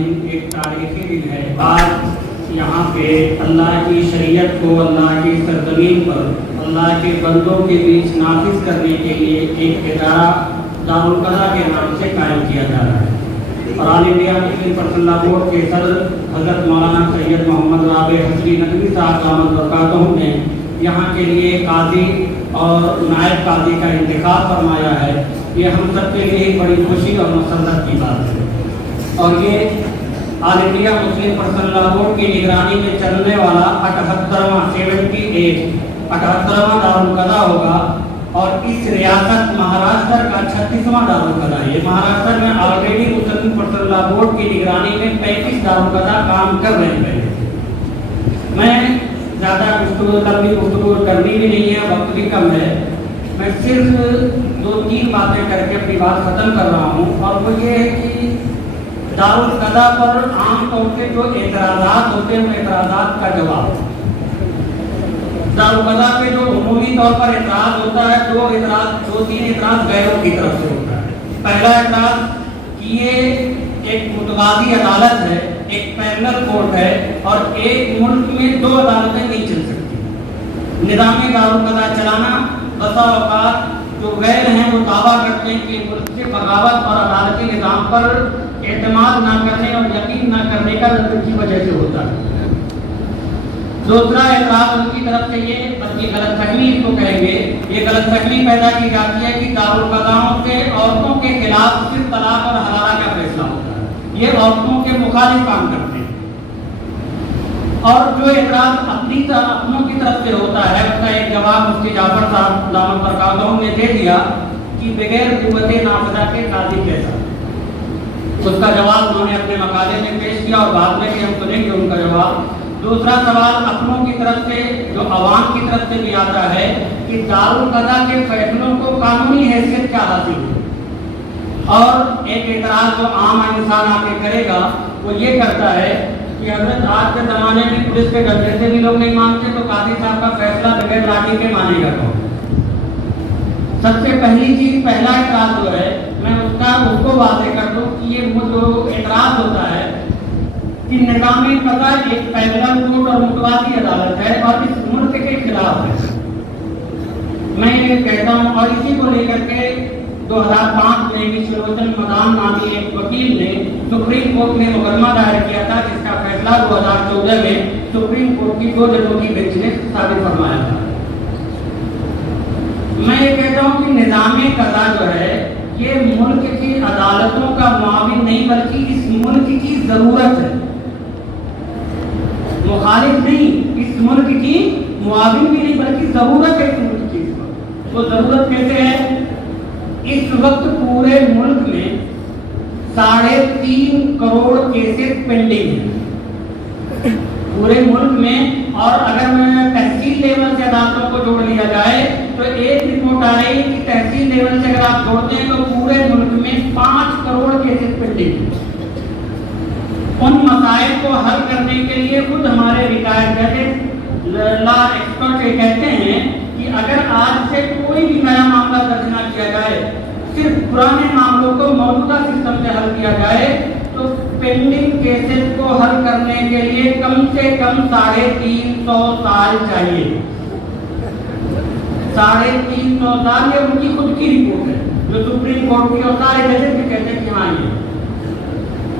دن ایک تاریخی دن ہے۔ آج یہاں پہ اللہ کی شریعت کو اللہ کی سرزمین پر اللہ کے بندوں کے بیچ نافذ کرنے کے لیے ایک ادارہ دارالقضا کے نام سے قائم کیا جا رہا ہے، اور آل انڈیا مسلم پرسنل لا بورڈ کے صدر حضرت مولانا سید محمد رابع حسنی ندوی صاحب دامت برکاتہ نے یہاں کے لیے قاضی اور نائب قاضی کا انتخاب فرمایا ہے۔ یہ ہم سب کے لیے بڑی خوشی اور مسرت کی بات ہے، اور یہ آل انڈیا مسلم پرسنل لا بورڈ کی نگرانی میں چلنے والا 78واں دارالقضا ہوگا، اور اس ریاست مہاراشٹر کا 36واں دارالقضا ہے۔ یہ مہاراشٹر میں آلریڈی مسلم پرسنل لا بورڈ کی نگرانی میں 35 دارالقضا کام کر رہے ہیں۔ میں زیادہ لمبی گفتگو کرنی بھی نہیں ہے، وقت بھی کم ہے، میں صرف 2-3 باتیں کر کے اپنی بات ختم کر رہا ہوں، اور وہ یہ ہے کہ دارالقضا پر عام طور سے جو اعتراضات ہوتے ہیں، ان اعتراضات کا جواب دارالقضا پہ جو عمومی طور پر اعتراض ہوتا ہے، 2-3 اعتراض غیروں کی طرف سے ہوتا ہے۔ پہلا اعتراض کہ یہ ایک متوازی عدالت ہے، ایک پیرلل کورٹ ہے، اور ایک ملک میں 2 عدالتیں نہیں چل سکتی۔ نظام دارالقضا چلانا بسا اوقات جو غیر ہیں وہ دعویٰ کرتے ہیں کہ ملک سے بغاوت اور عدالتی نظام پر اعتماد نہ کرنے اور یقین نہ کرنے کا کی وجہ سے ہوتا ہے۔ دوسرا اعتراض ان کی طرف سے یہ غلط فہمی اس کو کہیں گے، یہ غلط فہمی پیدا کی جاتی ہے کہ دارالقضاؤں سے عورتوں کے خلاف صرف طلاق اور حلالہ کا فیصلہ ہوتا ہے، یہ عورتوں کے مخالف کام کرتے ہیں۔ اور جو اعتراض اپنوں کی طرف سے ہوتا ہے، اس کا ایک جواب مفتی جعفر صاحب دامت برکاتہ نے دے دیا کہ بغیر قوت نافذہ کے قاضی کیسا۔ اس کا جواب انہوں نے اپنے مقالے میں پیش کیا، اور بعد میں بھی ہم سنیں گے ان کا جواب۔ دوسرا سوال اپنوں کی طرف سے جو عوام کی طرف سے بھی آتا ہے کہ دارالقضا کے فیصلوں کو قانونی حیثیت کیا حاصل ہے، اور ایک اعتراض جو عام انسان آ کے کرے گا وہ یہ کرتا ہے کہ حضرت آج کے زمانے میں پولیس کے ڈنڈے سے بھی لوگ نہیں مانتے، تو قاضی صاحب کا فیصلہ بغیر لاٹھی کے مانے گا کون؟ سب سے پہلی چیز، پہلا اعتراض جو ہے میں اس کو واضح کر دوں کہ یہ جو اعتراض ہوتا ہے کہ نظام قضا ایک پیرلل کورٹ اور متوازی عدالت ہے اور اس ملک کے خلاف ہے۔ میں یہ کہتا ہوں، اور اسی کو لے کر کے 2005 میں شروعتن مدان نامی ایک وکیل نے سپریم کورٹ میں مقدمہ دائر کیا تھا، جس کا فیصلہ 2014 میں سپریم کورٹ کی 2 ججوں کی بینچ نے ثابت فرمایا تھا۔ میں یہ کہتا ہوں کہ نظام قضا جو ہے یہ ملک کی عدالتوں کا معاون نہیں بلکہ اس ملک کی ضرورت ہے، مخالف نہیں، اس ملک کی معاون بھی نہیں بلکہ ضرورت ہے اس ملک کی۔ وہ ضرورت کیسے ہے؟ اس وقت پورے ملک میں 3.5 کروڑ کیسز پینڈنگ ہیں پورے ملک میں، اور اگر تحصیل لیول سے عدالتوں کو جوڑ لیا جائے تو ایک رپورٹ آ رہی ہے کہ تحصیل لیول سے اگر آپ جوڑتے ہیں تو پورے ملک میں 5 کروڑ کیسز پینڈنگ ہیں۔ ان مسائل کو حل کرنے کے لیے خود ہمارے ریٹائرڈ ججز لا ایکسپرٹ یہ کہتے ہیں کہ اگر آج سے کوئی بھی نیا معاملہ درج نہ کیا جائے، صرف پرانے معاملوں کو موجودہ سسٹم سے حل کیا جائے، تو پینڈنگ کیسز کو حل کرنے کے لیے کم سے کم 350 سال چاہیے۔ 350 سال، یہ ان کی خود کی رپورٹ ہے جو سپریم کورٹ کی، اور سارے ججز بھی کہتے ہیں کہ ہاں یہ۔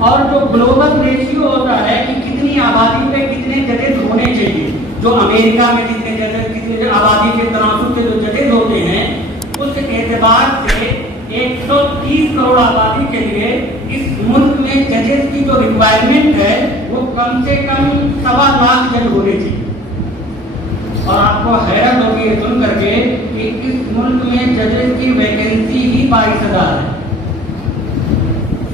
اور جو گلوبل ریشیو ہوتا ہے کہ کتنی آبادی پہ کتنے ججز ہونے چاہیے، جو امریکہ میں جتنے ججز، کتنے آبادی کے تناسب سے جو ججز ہوتے ہیں، اس اعتبار سے 130 کروڑ آبادی کے لیے اس ملک میں ججز کی جو ریکوائرمنٹ ہے وہ کم سے کم 1.25 لاکھ جج ہونے چاہیے۔ اور آپ کو حیرت ہوگی یہ سن کر کے کہ اس ملک میں ججز کی ویکینسی ہی 22,000 ہے۔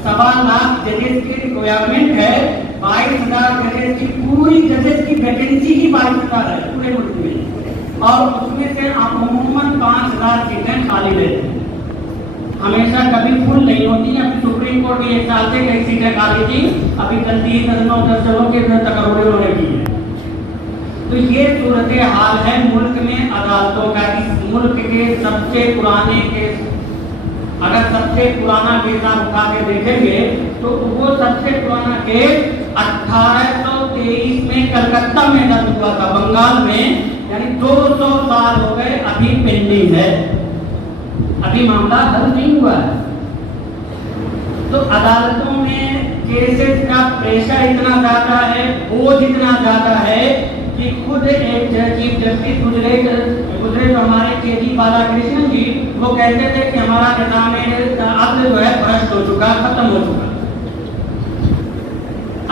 1.25 لاکھ ججز کی ریکوائرمنٹ ہے، 22,000 ججز کی پوری ججز کی ویکینسی ہی 22,000 ہے پورے ملک میں، اور اس میں سے عموماً 5,000 سیٹیں خالی رہتی ہیں، ہمیشہ کبھی فل نہیں ہوتی ہیں۔ ابھی سپریم کورٹ میں 1 سال سے کئی سیٹیں خالی تھیں، ابھی 10 ججوں کے تقرر ہونے کی ہے۔ تو یہ صورتحال ہے ملک میں عدالتوں کا۔ اس ملک کے سب سے پرانے کیس अगर सबसे पुराना केस आप उठा के देखेंगे तो वो सबसे पुराना केस 1823 में कलकत्ता में दर्ज हुआ था, बंगाल में, यानी 200 साल हो गए, अभी पेंडिंग है, अभी मामला हल नहीं हुआ है। तो अदालतों में केसेस का प्रेशर इतना ज्यादा है, बोझ इतना ज्यादा है कि खुद एक चीफ जस्टिस गुजरे जो हमारे के.जी. बालाकृष्णन जी, वो कहते थे कि हमारा निजाम अब जो है भ्रष्ट हो चुका, खत्म हो चुका।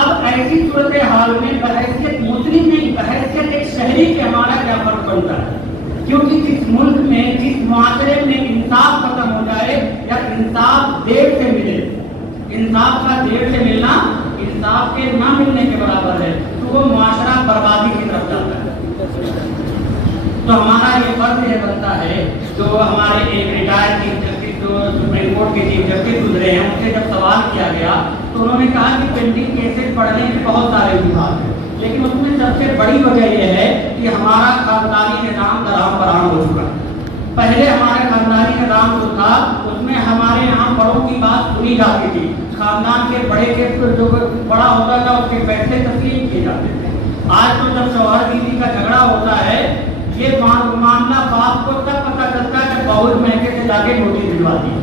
अब ऐसी सूरत हाल में बहैसियत मुस्लिम नहीं, बहैसियत एक शहरी के हमारा क्या फर्क बनता है? क्योंकि जिस मुल्क में, जिस मुआशरे में इंसाफ खत्म हो जाए या इंसाफ देर से मिले, इंसाफ का देर से मिलना इंसाफ के ना मिलने के बराबर है, तो वो मुआशरा बर्बादी की तरफ जाता है। तो हमारा ये फर्ज ये बनता है, जो हमारे एक रिटायर्ड चीफ जस्टिस जो सुप्रीम कोर्ट के चीफ जस्टिस गुजरे हैं, उनसे जब सवाल किया गया तो उन्होंने कहा कि पेंडिंग केसेस पढ़ने के बहुत सारे विभाग हैं, लेकिन उसमें सबसे बड़ी वजह यह है कि हमारा खानदानी निज़ाम दराम बराम हो चुका है। पहले हमारा खानदानी निज़ाम जो था उसमें हमारे यहाँ बड़ों की बात सुनी जाती थी, खानदान के बड़े के जो बड़ा होता था उसके फैसले तस्लीम किए जाते थे। आज तो जब शौहर बीवी का झगड़ा होता है, ये मामला बाप को तब पता चलता है जब बहुत महंगे से जाके नोटिस भिजवाती है,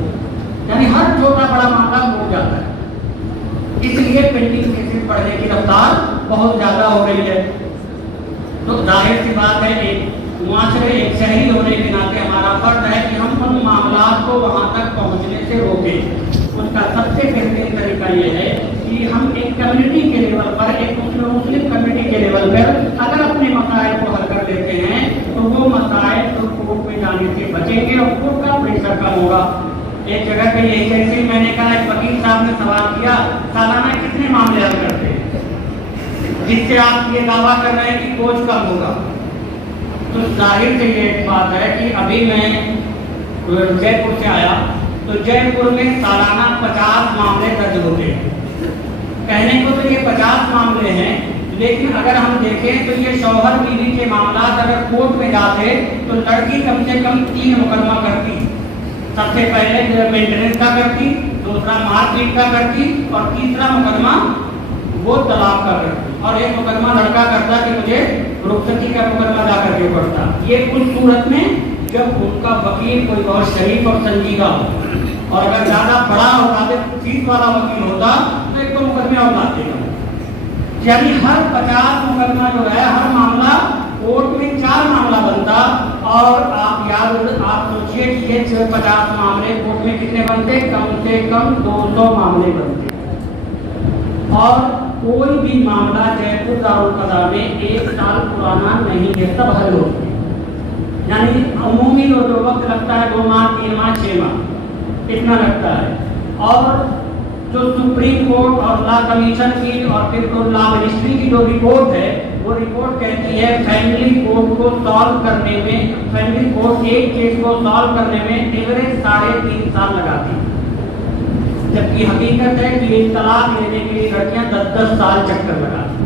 यानी हर छोटा बड़ा मामला हो जाता है। इसलिए पेंडिंग केसेस पढ़ने की रफ्तार बहुत ज्यादा हो रही है। तो जाहिर सी बात है, एक मुआशरे, एक शहरी होने के नाते हमारा फर्ज है कि हम उन मामला को वहाँ तक पहुँचने से रोकें। उसका सबसे बेहतरीन तरीका ये है कि हम एक कम्युनिटी के लेवल पर, एक मुस्लिम कम्युनिटी के लेवल पर अगर अपने मसाइल को हल कर देते हैं तो वो मसाइल तो कोर्ट में जाने से बचेंगे और कोर्ट का प्रेशर कम होगा। एक जगह पे यही जैसे ही मैंने कहा, एक वकील साहब ने सवाल किया, सालाना कितने मामले हल करते हैं जिससे आप ये दावा कर रहे हैं कि बोझ कम होगा? तो जाहिर से ये बात है कि अभी मैं जयपुर से आया तो जयपुर में सालाना 50 मामले दर्ज होते हैं। कहने को तो ये 50 मामले हैं, लेकिन अगर हम देखें तो ये शौहर बीवी के मामला अगर कोर्ट में जाते तो लड़की कम से कम 3 मुकदमा करती। सबसे पहले मेंटेनेंस का करती, दूसरा मारपीट का करती और तीसरा मुकदमा वो तलाक का करती, और एक मुकदमा लड़का करता कि मुझे रुखसती का मुकदमा जाकर के पड़ता। ये उस सूरत में जब उनका वकील कोई बहुत शरीफ और संजीदा हो, और अगर ज्यादा बड़ा होता तो फीस वाला वकील होता तो एक तो मुकदमे और लाते। यानी हर 50 मुकदमा जो है, हर मामला कोर्ट में 4 मामला बनता, और आप सोचिए कि ये 50 मामले कोर्ट में कितने बनते? कम से कम 200 मामले बनते। और कोई भी मामला जयपुर दारुल कदा में 1 साल पुराना नहीं है, सब हल हो गए। यानी अमूमी जो वक्त लगता है 2 माह, 3 माह, 6 माह इतना लगता है। और जो सुप्रीम कोर्ट और लॉ कमीशन की और फिर तो लॉ मिनिस्ट्री की जो रिपोर्ट है, वो रिपोर्ट कहती है फैमिली कोर्ट को सॉल्व करने में, फैमिली कोर्ट एक केस को सॉल्व करने में एवरेज 3.5 साल लगाती है, जबकि हकीकत है कि एक तलाक लेने के लिए लड़कियां 10-10 साल चक्कर लगाती।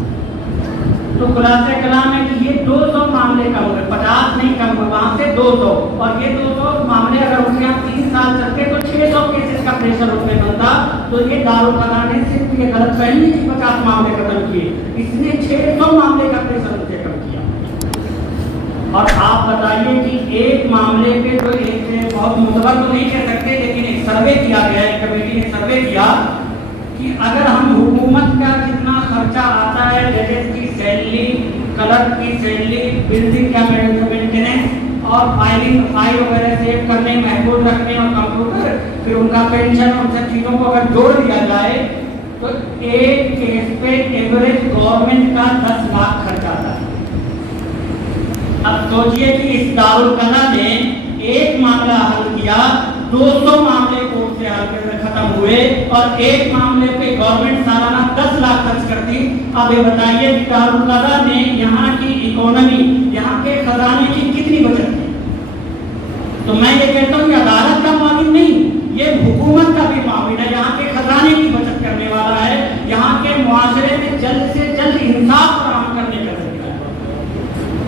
तो खुलासा कलाम है कि ये 200 मामले कम हुए, 50 नहीं कम हुए, वहां से 200, और ये 200 मामले अगर उनके यहाँ 3 साल चलते तो 600 केसेस का प्रेशर उसमें बनता। तो ये दारुल कदा ने सिर्फ ये गलत फहमी की 50 मामले खत्म किए, इसने 600 मामले का प्रेशर उससे कम किया। और आप बताइए कि एक मामले पे तो एक बहुत मुतबर तो नहीं कह सकते, लेकिन एक सर्वे किया गया, एक कमेटी ने सर्वे किया कि अगर हम हुकूमत का कितना खर्चा आता है, जजेस की सैलरी, क्लर्क की सैलरी, बिल्डिंग का मेंटेनेंस और फाइल वगैरह सेव करने, महफूज रखने और कंप्यूटर, फिर उनका पेंशन और सब चीज़ों को अगर जोड़ दिया जाए तो एक केस पे एवरेज गवर्नमेंट का 10 लाख खर्चा आता है। अब सोचिए कि इस दारुल कदा ने एक मामला हल किया, 200 मामले कोर्ट से हल कर खत्म हुए, और एक मामले पे गवर्नमेंट सालाना 10 लाख खर्च करती। अब ये बताइए कि दारुल कदा ने यहाँ की इकोनॉमी, यहाँ के खजाने की कितनी बचत की? तो मैं ये कहता हूँ कि अदालत का मामला नहीं, ये हुकूमत का भी मामला है, यहाँ के खजाने की बचत करने वाला है, यहाँ के मुआशरे में जल्द से जल्द इंसाफ फराहम करने का तरीका है।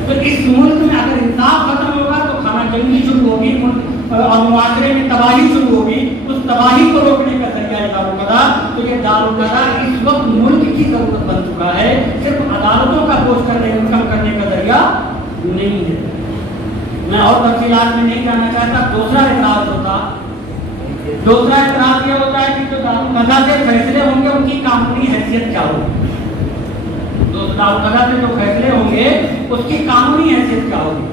तो इस मुल्क में अगर इंसाफ खत्म होगा तो खाना जंगी शुरू होगी और मुआशरे में तबाही शुरू होगी। तबाही को रोकने का जरिया है दारुल कदा। तो ये दारुल कदा इस वक्त मुल्क की जरूरत बन चुका है, सिर्फ अदालतों का बोझ कम करने का जरिया नहीं है। मैं और तफसीलात में नहीं जाना चाहता। दूसरा एतराज ये होता है कि जो दारुल कदा से फैसले होंगे उनकी कानूनी हैसियत क्या होगी। तो दारुल कदा से जो फैसले होंगे उसकी कानूनी हैसियत क्या होगी।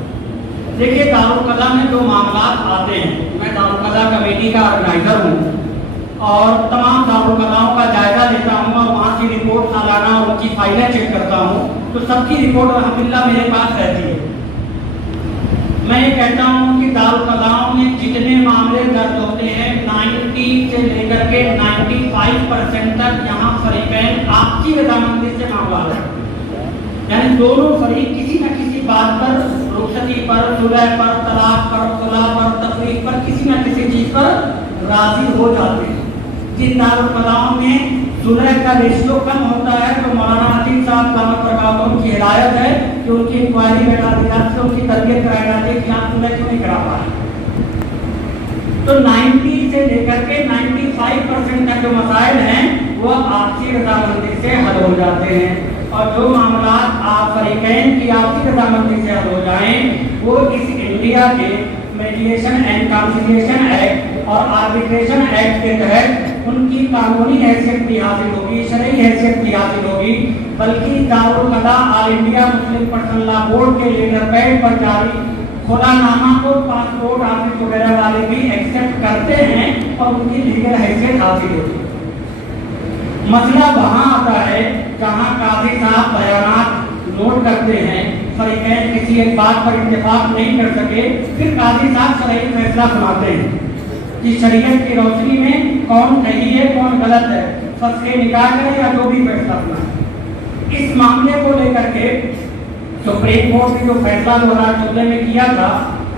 देखिए, दारुल कदा में जो मामला आते हैं, मैं दारुल कदा कमेटी का ऑर्गेनाइजर हूँ और तमाम दारुल कदाओं का जायजा लेता हूँ और वहाँ की रिपोर्ट सालाना और उनकी फाइलें चेक करता हूँ, तो सबकी रिपोर्ट अल्हम्दुलिल्लाह मेरे पास रहती है। मैं ये कहता हूँ कि दारुल कदाओं में जितने मामले दर्ज होते हैं 90 से लेकर के 95% तक यहाँ फरीकैन आपसी रजामंदी से मामला है, यानी दोनों फरीक किसी न किसी बात पर, रुखसती पर, सुलह पर, तलाक पर, खुला पर, तफरीक पर, किसी न किसी चीज पर राजी हो जाते हैं। जिन दारुल कदाओं में सुलह का रेशियो कम होता है तो मौलाना अतीक साहब दामत बरकातहू की हिदायत है कि उनकी इंक्वायरी बैठा दी जाती है, उनकी तरबियत कराई जाती है कि आप सुलह क्यों नहीं करा पा रहे। तो 90 से लेकर के 95% तक जो मसाइल हैं वो आपसी रजामंदी से हल हो जाते हैं, और जो मामला आप फरीकैन की आपसी रजामंदी से हल हो जाएं वो इस इंडिया के मीडिएशन एंड कंसिलिएशन एक्ट और आर्बिट्रेशन एक्ट के तहत उनकी कानूनी हैसियत भी हासिल होगी, शरई हैसियत भी हासिल होगी। बल्कि दारुल कदा all India Muslim personal law board के लेटर पैड पर जारी खुलानामा को पासपोर्ट ऑफिस वगैरह वाले भी एक्सेप्ट करते हैं और उनकी लीगल हैसियत हासिल होती है। मसला वहाँ आता है जहाँ काजी साहब बयानात नोट करते हैं, फरीकैन किसी एक बात पर इत्तेफाक नहीं कर सके, फिर काजी साहब शरई फैसला सुनाते हैं कि शरीयत की रोशनी में कौन सही है कौन गलत है, फस्के निकाल करें या जो भी फैसला सुनाए। इस मामले को लेकर के सुप्रीम कोर्ट ने जो फैसला 2014 में किया था,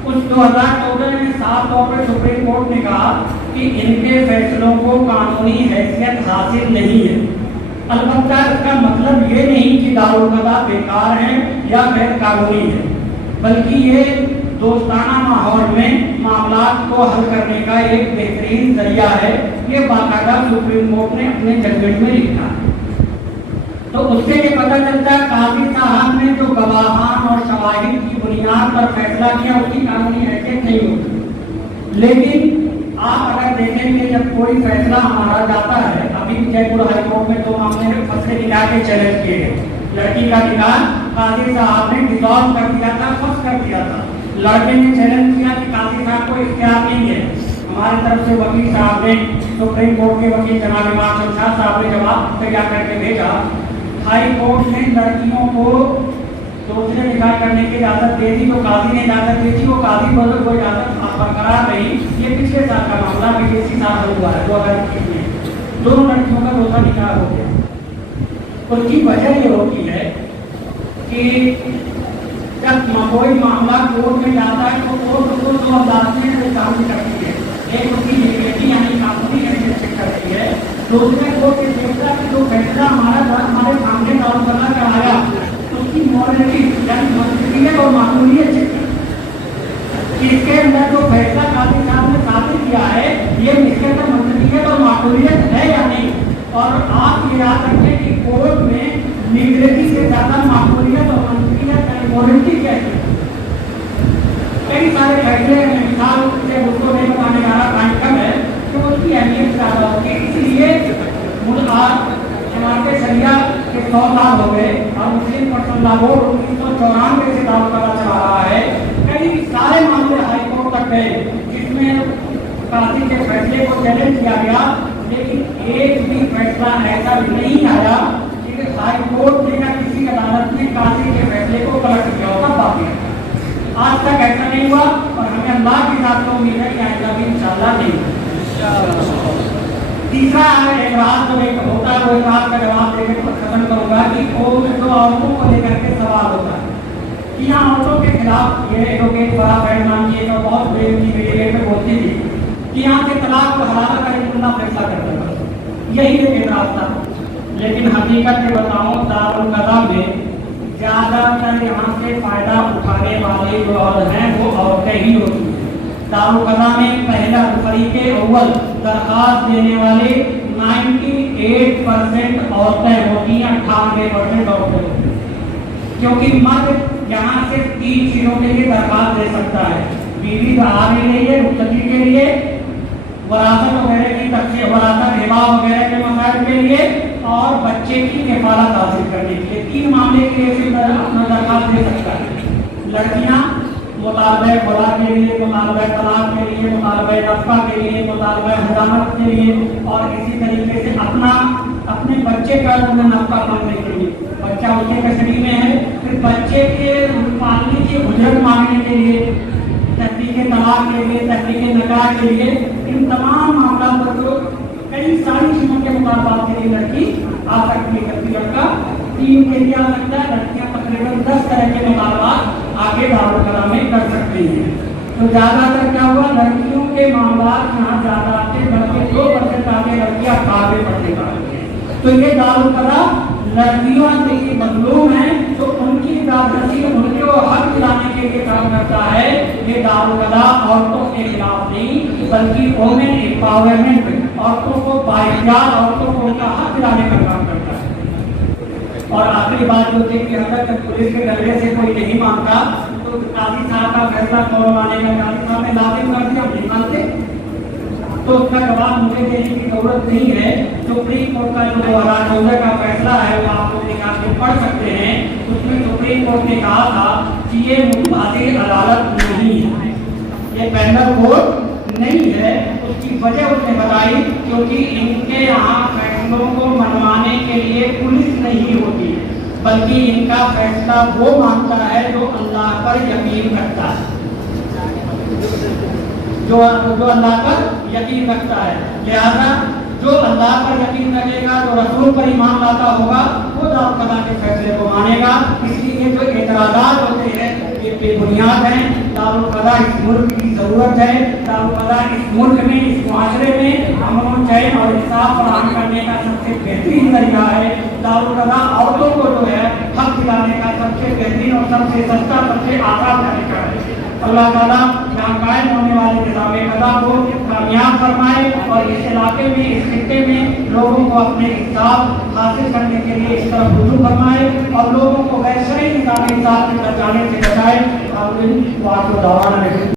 उस 2014 में साफ तौर पर सुप्रीम कोर्ट ने कहा कि इनके फैसलों को कानूनी हैसियत हासिल नहीं है। अलबत्ता इसका मतलब ये नहीं कि दारुल कदा बेकार है या गैर कानूनी है, बल्कि ये दोस्ताना माहौल में मामला को हल करने का एक बेहतरीन जरिया है। ये बाकायदा सुप्रीम कोर्ट ने अपने जजमेंट में लिखा है। तो उससे ये पता चलता है काजी साहब ने जो गवाहान और शवाहिद की बुनियाद पर फैसला किया उसकी कानूनी हैसियत नहीं होती। लेकिन आप अगर देखें कि जब कोई फैसला हमारा जाता है, अभी जयपुर हाई कोर्ट में 2 मामले में फंसे निकाह के चैलेंज किए गए। लड़की का निकाह काजी साहब ने डिसॉल्व कर दिया था, फंस कर दिया था। लड़के ने चैलेंज किया कि काजी साहब को इख्तियार नहीं है। हमारी तरफ से वकील साहब ने, सुप्रीम कोर्ट के वकील जनाब इमाम शमशाद साहब ने जवाब तैयार करके भेजा। हाई कोर्ट ने लड़कियों को दूसरे निकाह करने की इजाजत दे दी, तो काजी ने इजाजत दी थी, वो काजी बोले कोई इजाजत बरकरार नहीं। ये पिछले साल का मामला भी इसी साल हल हुआ है 2021 में। दोनों लड़कियों का दूसरा निकाह हो गया। उसकी वजह ये होती है कि जब कोई मामला कोर्ट में जाता है तो कोर्ट उसको 2 अंदाज में काम करती है। एक उसकी लीगलिटी यानी कानूनी हैसियत चेक करती है, दूसरे कोर्ट के देखता है कि जो फैसला हमारे सामने दारुल कदा का आया उसकी मॉरलिटी यानी मौजूदियत और माकूलियत चेक करती है। इसके अंदर जो फैसला काजी साहब ने साबित किया है ये इसके अंदर मौजूदियत और माकूलियत है या नहीं। और आप ये याद रखें कि कोर्ट में लीगलिटी से ज्यादा माकूलियत और मौजूदियत यानी मॉरलिटी कैसे कई सारे फैसले हैं। मिसाल से उसको नहीं बताने का टाइम कम है तो उसकी अहमियत ज्यादा होगी। इसलिए जमात शरिया के 100 साल हो गए और मुस्लिम पर्सनल लॉ बोर्ड 1994 से दारुल कदा चला रहा है। कई सारे मामले हाई कोर्ट तक गए जिसमें काजी के फैसले को चैलेंज किया गया, लेकिन एक भी फैसला ऐसा नहीं आया कि हाई कोर्ट ने या किसी अदालत ने काजी के फैसले को पलट दिया होगा। बाकी आज तक ऐसा नहीं हुआ और हमें अल्लाह की जात को उम्मीद है कि आएगा भी इंशाअल्लाह नहीं। तीसरा एतराज जो एक होता है वो एतराज का जवाब देने पर खत्म करूंगा कि जो औरतों को लेकर के सवाल होता है कि यहाँ औरतों के खिलाफ ये एडवोकेट बड़ा फैसला किए तो बहुत मीडिया में बोलती थी कि यहाँ से तलाक को हलाला का इतना फैसला करता था। यही एक एतराज था। लेकिन हकीकत में बताऊँ दारुल कदा में ज्यादातर यहाँ से फायदा उठाने वाले जो और हैं वो औरतें ही होती हैं। दारुल में पहला फरीक अव्वल दरखास्त देने वाले 98% औरतें होती हैं, 98% औरतें होती हैं, क्योंकि मर्द यहाँ से 3 चीजों के लिए दरखास्त दे सकता है। बीवी आ नहीं रही है मुस्तकी के लिए, वरासत वगैरह की तकसीम, वरासत हिबा वगैरह के मसाइल के लिए, और बच्चे की किफालत हासिल करने के लिए, 3 मामले के लिए सिर्फ अपना दरखास्त दे सकता है। लड़कियाँ मुतालबे खुला के लिए, मुतालबे तलाक के लिए, मुतालबे नफका के लिए, मुतालबे हजामत के लिए, और इसी तरीके से अपने बच्चे का नफका पाने के लिए, बच्चा उसके कस्टडी में है, फिर बच्चे के पालने की उजरत मांगने के लिए, तहरीक तलाक के लिए, तहरीक नकाह के लिए, इन तमाम मामलों पर जो कई सारी चीजों के मुताबिक के लिए लड़की आ सकती है, जबकि लड़का 3 के लिए आ सकता है। लड़कियां तकरीबन 10 तरह के मुताबिक आगे दारुल में कर सकती हैं। तो ज्यादातर क्या हुआ, लड़कियों के मामला यहाँ ज्यादा आते, बल्कि 2% आगे लड़कियां आगे बढ़ते हैं। तो ये दारुल लड़कियों की मजलूम है, तो उनकी दादरसी उनको हक दिलाने के लिए काम करता है। ये दारुल औरतों के खिलाफ नहीं, बल्कि वोमेन एम्पावरमेंट, औरतों को बाइख्तियार, औरतों को उनका हक दिलाने का काम करता है। और आखिरी बात जो थी कि अगर पुलिस के डरने से कोई नहीं मानता, तो काजी साहब का फैसला कौन मानेगा? काजी साहब ने लाजिम कर दिया, नहीं मानते, तो उसका जवाब मुझे देने की जरूरत नहीं है। सुप्रीम कोर्ट का जो 2014 का फैसला है वो आप लोग निकाल के पढ़ सकते हैं। उसमें सुप्रीम कोर्ट ने कहा था कि ये मुतबादिल अदालत नहीं है, ये पैनल कोर्ट नहीं है। उसकी वजह उसने बताई, क्योंकि इनके यहाँ फैसलों को मनवाने के लिए पुलिस नहीं होती, बल्कि इनका फैसला वो मानता है जो अल्लाह पर यकीन रखता है, जो अल्लाह पर यकीन रखता है। लिहाजा जो अल्लाह पर यकीन रखेगा, जो रसूल पर ईमान लाता होगा, वो दारुल के फैसले को मानेगा। इसलिए जो एतराज़ात होते हैं ये बेबुनियाद हैं। दारुल इस मुल्क की ज़रूरत है। दारुल इस मुल्क में, इस मुआशरे में अमन चैन और इंसाफ फराहम करने का सबसे बेहतरीन तरीका है। दारुल औरतों को जो है हक दिलाने का सबसे बेहतरीन और सबसे सस्ता, सबसे आसान तरीका है। अल्लाह ताला यहाँ कायम होने वाले निज़ाम क़ज़ा को कामयाब फरमाए, और इस इलाके में, इस खित्ते में लोगों को अपने इंसाफ हासिल करने के लिए इस तरफ रुजू फरमाए, और लोगों को गैर शरई निज़ाम इंसाफ में जाने से बचाए।